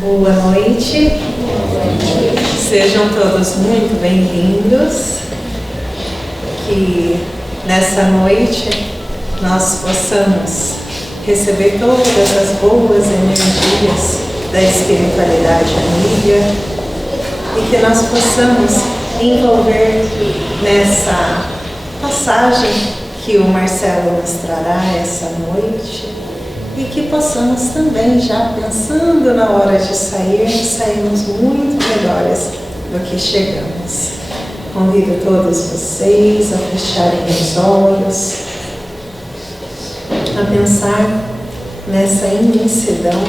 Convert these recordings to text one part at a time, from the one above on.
Boa noite. Sejam todos muito bem-vindos. Que nessa noite nós possamos receber todas as boas energias da espiritualidade amiga e que nós possamos envolver nessa passagem que o Marcelo nos trará essa noite e que possamos também, já pensando na hora de sairmos muito melhores do que chegamos. Convido todos vocês a fecharem os olhos, a pensar nessa imensidão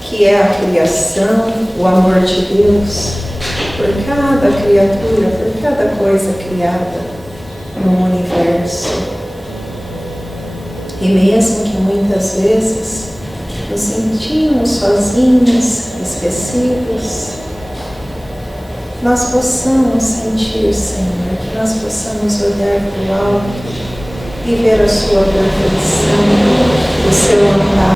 que é a criação, o amor de Deus por cada criatura, por cada coisa criada no universo. E mesmo que muitas vezes nos sentimos sozinhos, esquecidos, nós possamos sentir, Senhor, que nós possamos olhar para o alto e ver a sua perfeição, o seu amparo.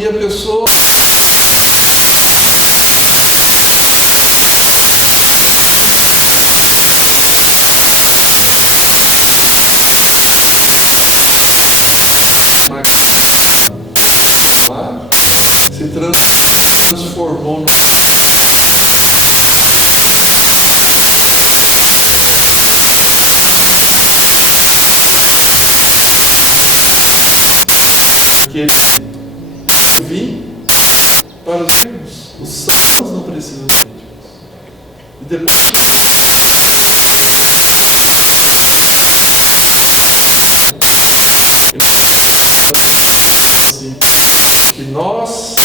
E a pessoa se transformou no que ele vim para os enfermos. Os sãos não precisam de médicos. E depois assim, que nós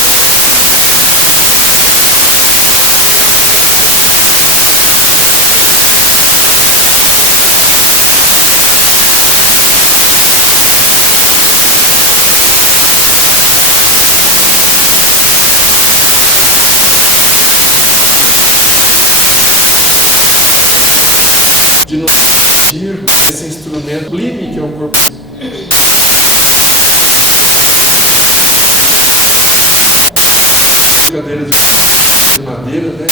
de nos sentir esse instrumento livre que é o corpo. Cadeiras de madeira, né?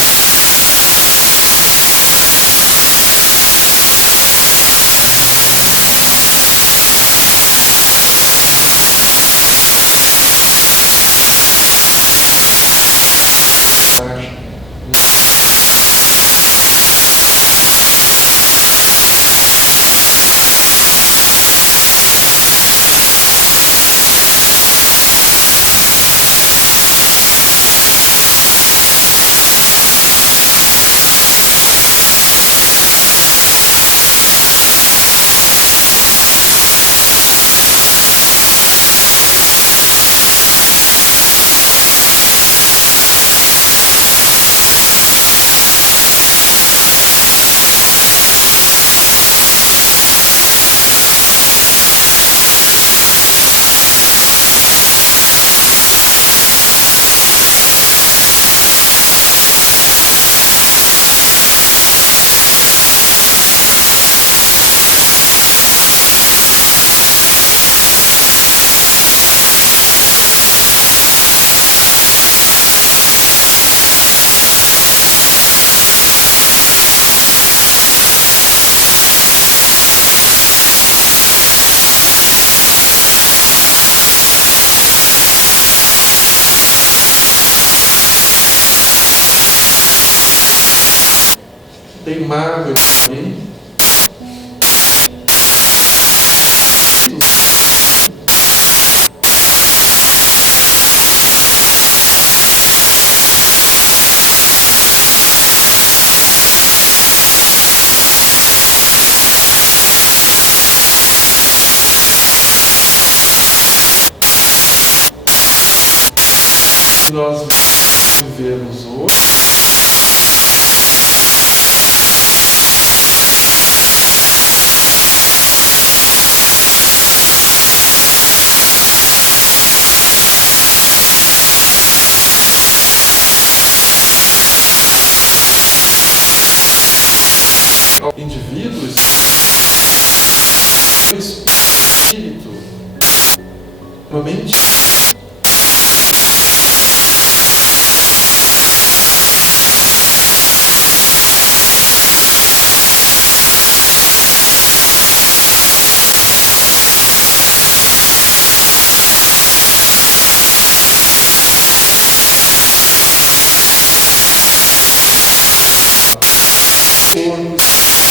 Tem mágoa de alguém? Nós vivemos hoje indivíduos, o espírito, uma mente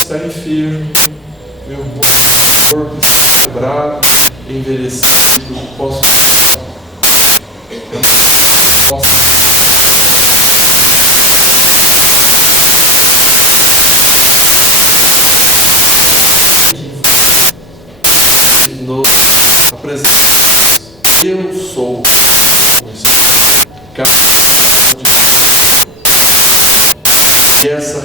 está enfermo, meu corpo está quebrado, envelhecido, posso nos apresentar. Eu sou essa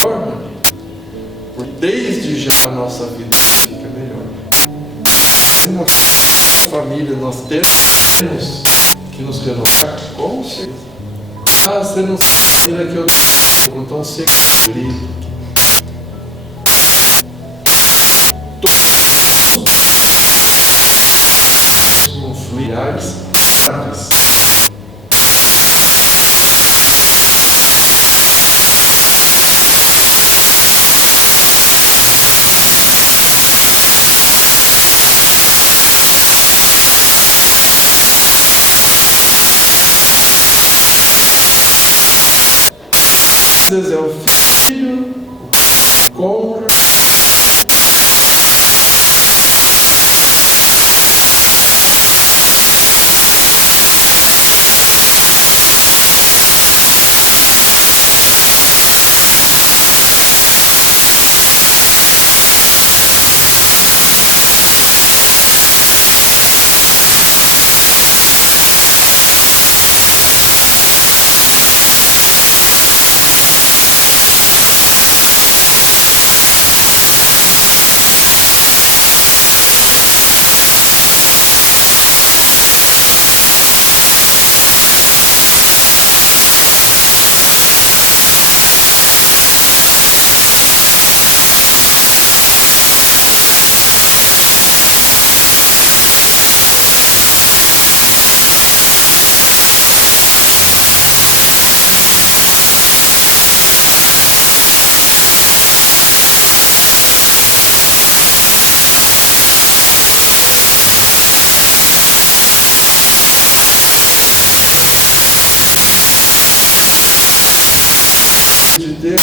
forma, desde já a nossa vida fica melhor. Na família nós temos que nos renovar, com certeza. Ah, você não sabe que eu vou contar um segredo. Conflitos. É o filho, compra. De Deus.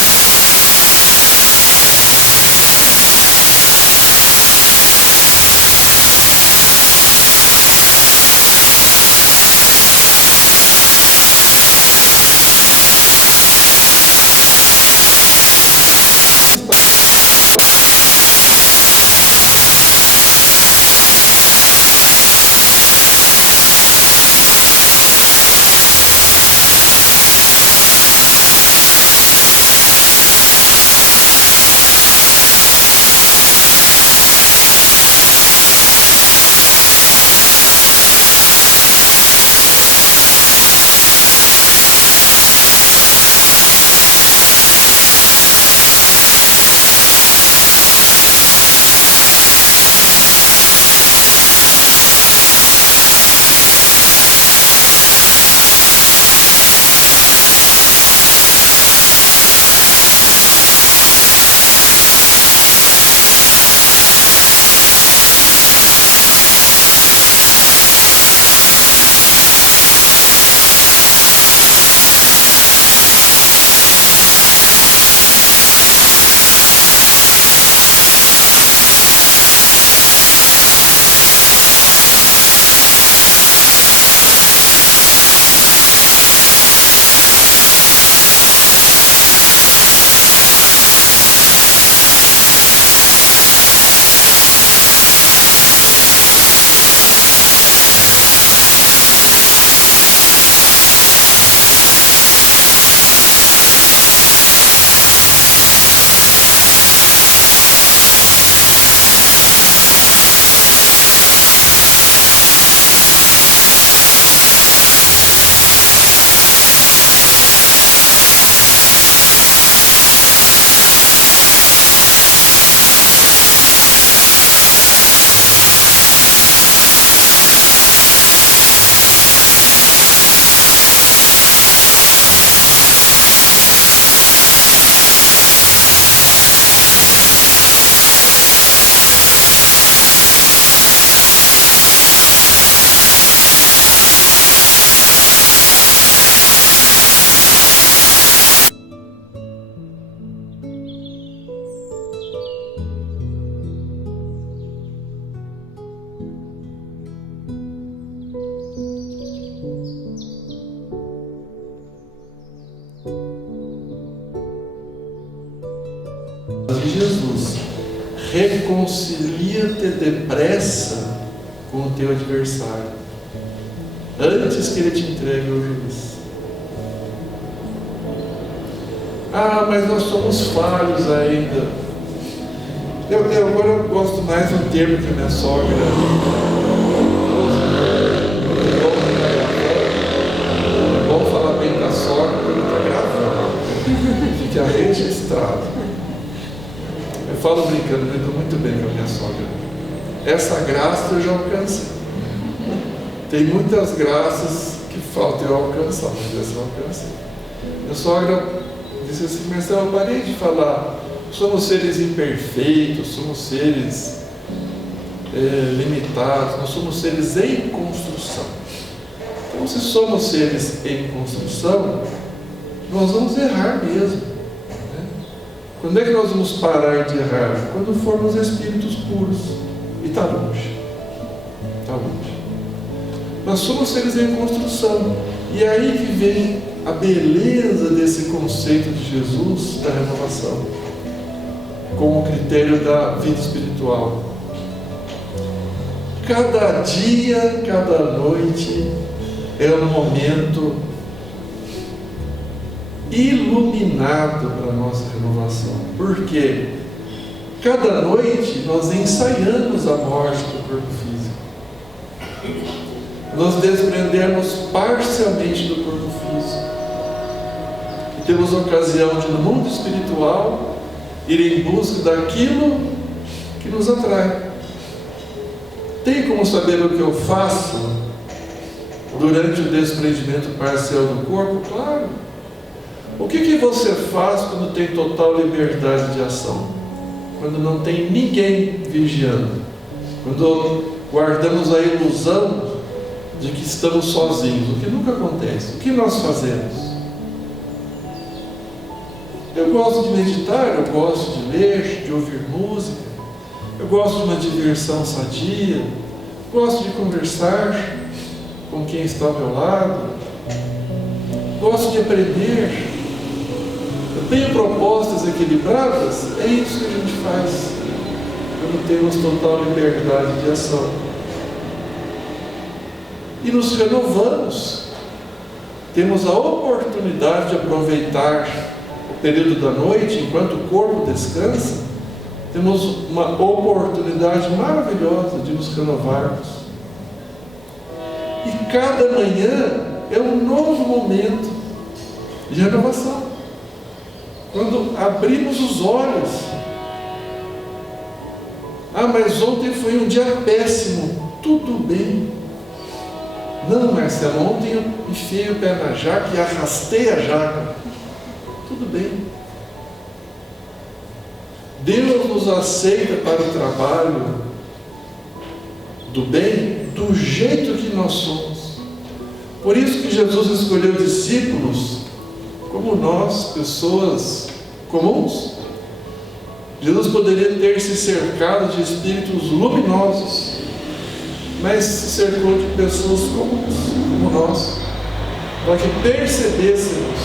Jesus, reconcilia-te depressa com o teu adversário, antes que ele te entregue ao juiz. Ah, mas nós somos falhos ainda. Agora eu gosto mais do termo que a minha sogra usa. É bom falar bem da sogra quando está grávida. Fica registrado. Eu falo brincando, eu lembro muito bem com a minha sogra. Essa graça eu já alcancei. Tem muitas graças que faltam eu alcançar, mas essa eu alcancei. Minha sogra disse assim: Marcelo, eu parei de falar, somos seres imperfeitos, somos seres limitados, nós somos seres em construção. Então, se somos seres em construção, nós vamos errar mesmo, né? Quando é que nós vamos parar de errar? Quando formos espíritos puros. E está longe. Está longe. Nós somos seres em construção. E aí que vem a beleza desse conceito de Jesus da renovação, como critério da vida espiritual. Cada dia, cada noite é um momento iluminado para a nossa renovação. Por quê? Cada noite nós ensaiamos a morte do corpo físico. Nós desprendemos parcialmente do corpo físico. E temos a ocasião de, no mundo espiritual, ir em busca daquilo que nos atrai. Tem como saber o que eu faço durante o desprendimento parcial do corpo? Claro. O que você faz quando tem total liberdade de ação? Quando não tem ninguém vigiando? Quando guardamos a ilusão de que estamos sozinhos, o que nunca acontece. O que nós fazemos? Eu gosto de meditar, eu gosto de ler, de ouvir música, eu gosto de uma diversão sadia, gosto de conversar com quem está ao meu lado, gosto de aprender, eu tenho propostas equilibradas. É isso que a gente faz quando temos total liberdade de ação. E nos renovamos. Temos a oportunidade de aproveitar o período da noite, enquanto o corpo descansa. Temos uma oportunidade maravilhosa de nos renovarmos. E cada manhã é um novo momento de renovação. Quando abrimos os olhos. Mas ontem foi um dia péssimo. Tudo bem. Não, Marcelo, ontem eu enfiei o pé na jaca e arrastei a jaca. Tudo bem. Deus nos aceita para o trabalho do bem do jeito que nós somos. Por isso que Jesus escolheu discípulos como nós, pessoas comuns. Jesus poderia ter se cercado de espíritos luminosos, mas se cercou de pessoas comuns, como nós, para que percebêssemos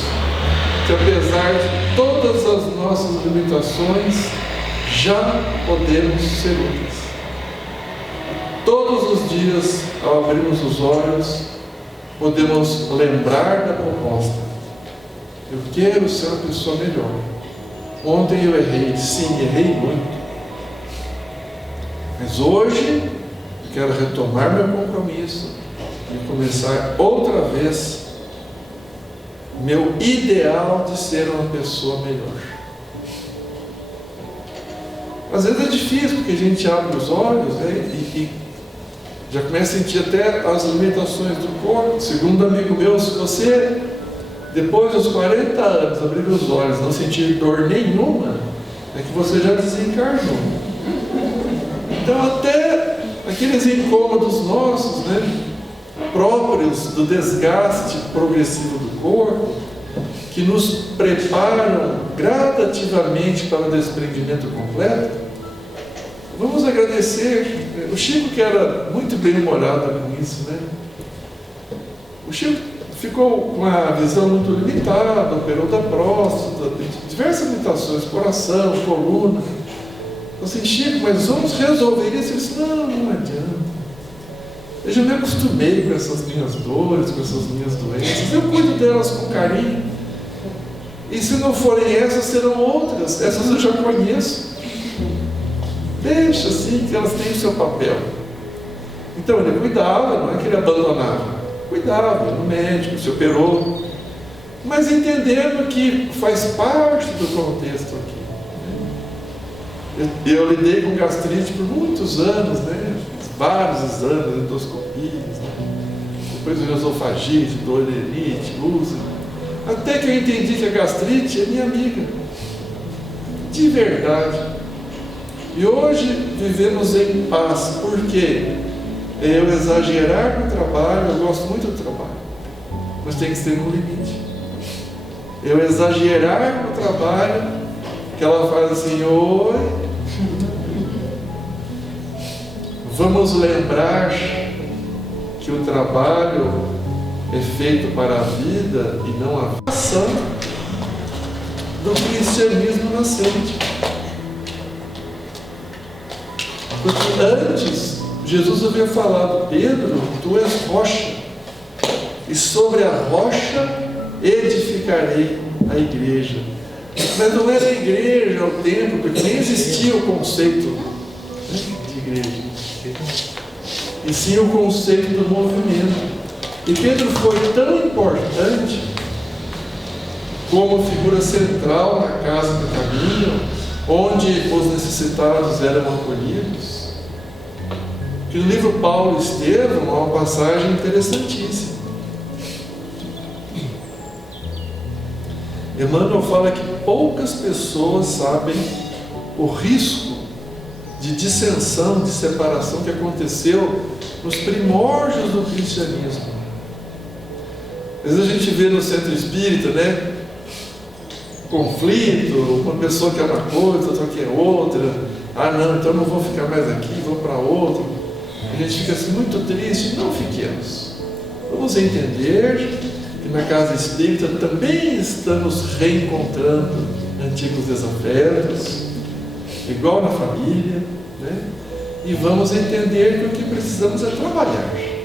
que, apesar de todas as nossas limitações, já podemos ser úteis. Todos os dias, ao abrirmos os olhos, podemos lembrar da proposta: eu quero ser uma pessoa melhor. Ontem eu errei, sim, errei muito. Mas hoje eu quero retomar meu compromisso e começar outra vez meu ideal de ser uma pessoa melhor. Às vezes é difícil, porque a gente abre os olhos, né, e já começa a sentir até as limitações do corpo. Segundo um amigo meu, se você, depois dos 40 anos, abrir os olhos e não sentir dor nenhuma, é que você já desencarnou. Então, até aqueles incômodos nossos, né, próprios do desgaste progressivo do corpo, que nos preparam gradativamente para o desprendimento completo, vamos agradecer. O Chico, que era muito bem-humorado com isso, né? O Chico ficou com a visão muito limitada, operou da próstata, tem diversas limitações, coração, coluna. Eu disse: Chico, mas vamos resolver isso? Ele disse: não adianta. Eu já me acostumei com essas minhas dores, com essas minhas doenças. Eu cuido delas com carinho. E se não forem essas, serão outras. Essas eu já conheço. Deixa assim, que elas têm o seu papel. Então ele cuidava, não é que ele abandonava. Cuidava, no médico, se operou. mas entendendo que faz parte do contexto aqui. Eu lidei com gastrite por muitos anos, né? Vários exames, endoscopias, né? Depois de esofagite, dolerite, úlcera, até que eu entendi que a gastrite é minha amiga, de verdade. E hoje vivemos em paz, porque eu exagerar no trabalho, eu gosto muito do trabalho, mas tem que ser no limite. Eu exagerar no trabalho, que ela faz assim, oi, vamos lembrar que o trabalho é feito para a vida e não a ação do cristianismo nascente. Porque antes, Jesus havia falado, Pedro, tu és rocha, e sobre a rocha edificarei a igreja. Mas não era a igreja, o templo, porque nem existia o conceito de igreja, e sim o conceito do movimento. E Pedro foi tão importante como figura central na casa do caminho, onde os necessitados eram acolhidos, que no livro Paulo e Estevão há uma passagem interessantíssima. Emmanuel fala que poucas pessoas sabem o risco de dissensão, de separação que aconteceu nos primórdios do cristianismo. Às vezes a gente vê no centro espírita, né, conflito, uma pessoa quer uma coisa, outra quer outra. Ah não, então não vou ficar mais aqui, vou para outra. A gente fica assim muito triste. Não fiquemos. Vamos entender que na casa espírita também estamos reencontrando antigos desafetos, igual na família, né? E vamos entender que o que precisamos é trabalhar, né?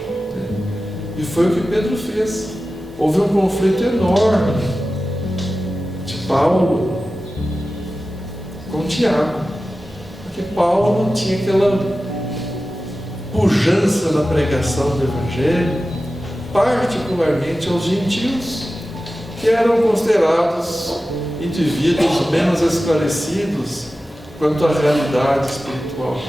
E foi o que Pedro fez. Houve um conflito enorme de Paulo com Tiago, porque Paulo tinha aquela pujança na pregação do Evangelho, particularmente aos gentios, que eram considerados indivíduos menos esclarecidos quanto à realidade espiritual.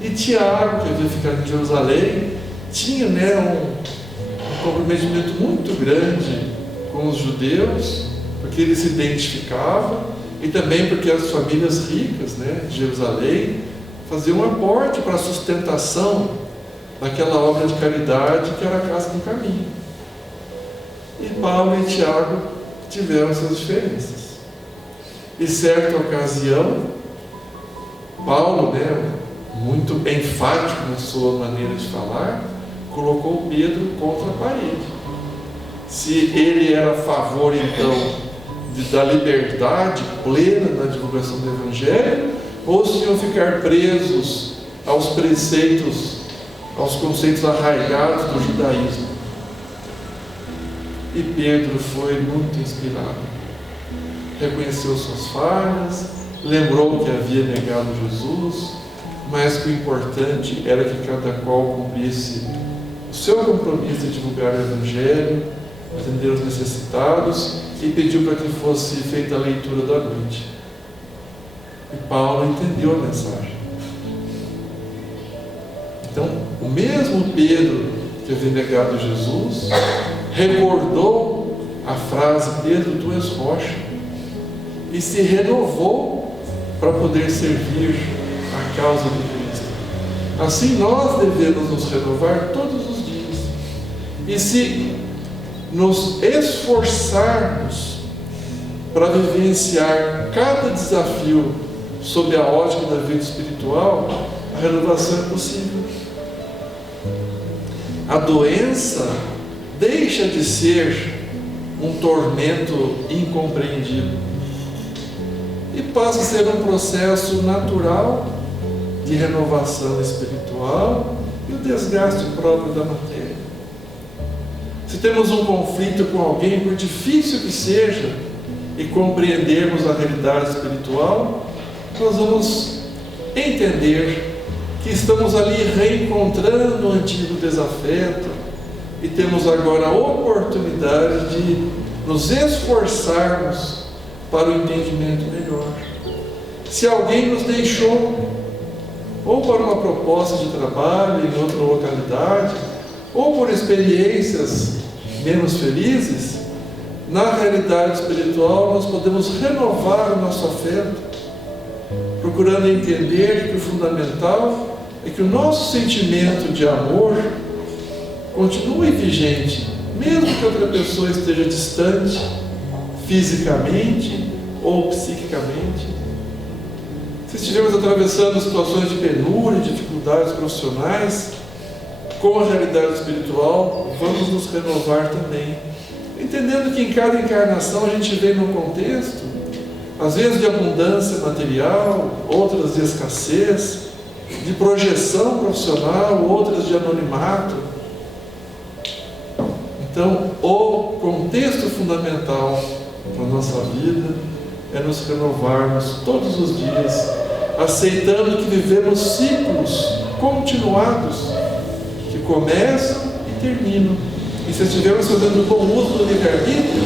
E Tiago, que havia ficado em Jerusalém, tinha, né, um comprometimento muito grande com os judeus, porque ele se identificava, e também porque as famílias ricas, né, de Jerusalém faziam um aporte para a sustentação daquela obra de caridade que era a Casa do Caminho. E Paulo e Tiago tiveram suas diferenças. E certa ocasião, Paulo, né, muito enfático na sua maneira de falar, colocou Pedro contra a parede. Se ele era a favor, então, da liberdade plena na divulgação do Evangelho, ou se iam ficar presos aos preceitos, aos conceitos arraigados do judaísmo. E Pedro foi muito inspirado. Reconheceu suas falhas, lembrou que havia negado Jesus, mas que o importante era que cada qual cumprisse o seu compromisso de divulgar o Evangelho, atender os necessitados, e pediu para que fosse feita a leitura da noite. E Paulo entendeu a mensagem. Então, o mesmo Pedro que havia negado Jesus, recordou a frase, Pedro, tu és rocha, e se renovou para poder servir a causa de Cristo. Assim nós devemos nos renovar todos os dias. E se nos esforçarmos para vivenciar cada desafio sob a ótica da vida espiritual, a renovação é possível. A doença deixa de ser um tormento incompreendido e passa a ser um processo natural de renovação espiritual e o desgaste próprio da matéria. Se temos um conflito com alguém, por difícil que seja, e compreendermos a realidade espiritual, nós vamos entender que estamos ali reencontrando o antigo desafeto e temos agora a oportunidade de nos esforçarmos para o entendimento melhor. Se alguém nos deixou, ou para uma proposta de trabalho em outra localidade, ou por experiências menos felizes, na realidade espiritual nós podemos renovar o nosso afeto, procurando entender que o fundamental é que o nosso sentimento de amor continue vigente, mesmo que outra pessoa esteja distante, fisicamente ou psiquicamente. Se estivermos atravessando situações de penúria, dificuldades profissionais, com a realidade espiritual, vamos nos renovar também, entendendo que em cada encarnação a gente vem num contexto, às vezes de abundância material, outras de escassez, de projeção profissional, outras de anonimato. Então, o contexto fundamental para a nossa vida é nos renovarmos todos os dias, aceitando que vivemos ciclos continuados, que começam e terminam. E se estivermos fazendo bom uso do livre-arbítrio,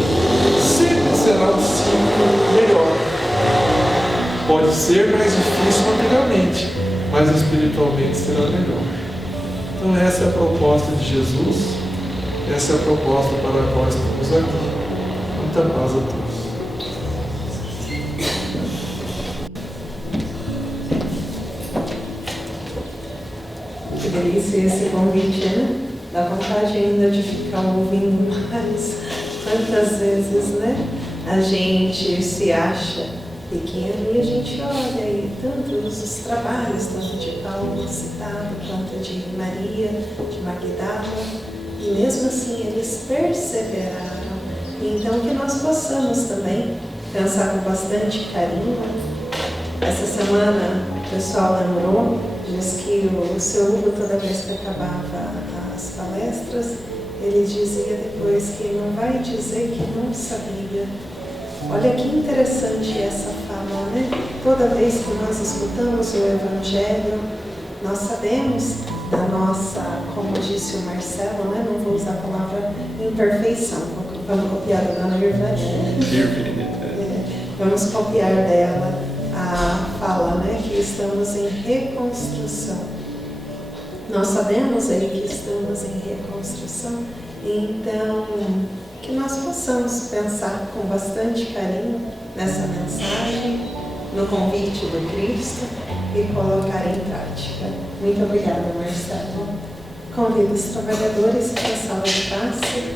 sempre será um ciclo melhor. Pode ser mais difícil materialmente, mas espiritualmente será melhor. Então essa é a proposta de Jesus, essa é a proposta para a qual estamos aqui. Muita paz a todos. Que delícia esse convite, né? Dá vontade ainda de ficar ouvindo mais. Quantas vezes, né? A gente se acha pequeno e a gente olha aí tantos os trabalhos, tanto de Paulo citado, quanto de Maria, de Magdala, e mesmo assim eles perseveraram. Então que nós possamos também pensar com bastante carinho. Essa semana o pessoal lembrou, diz que o seu Hugo, toda vez que acabava as palestras, ele dizia depois que não vai dizer que não sabia. Olha que interessante essa fala, né? Toda vez que nós escutamos o Evangelho, nós sabemos da nossa, como disse o Marcelo, né? Não vou usar a palavra imperfeição, vamos copiar da Dona Irvânia. Vamos copiar dela a fala, né? Que estamos em reconstrução. Nós sabemos aí que estamos em reconstrução, então que nós possamos pensar com bastante carinho nessa mensagem, no convite do Cristo e colocar em prática. Muito obrigada, Marcelo. Convido os trabalhadores para a sala de passe.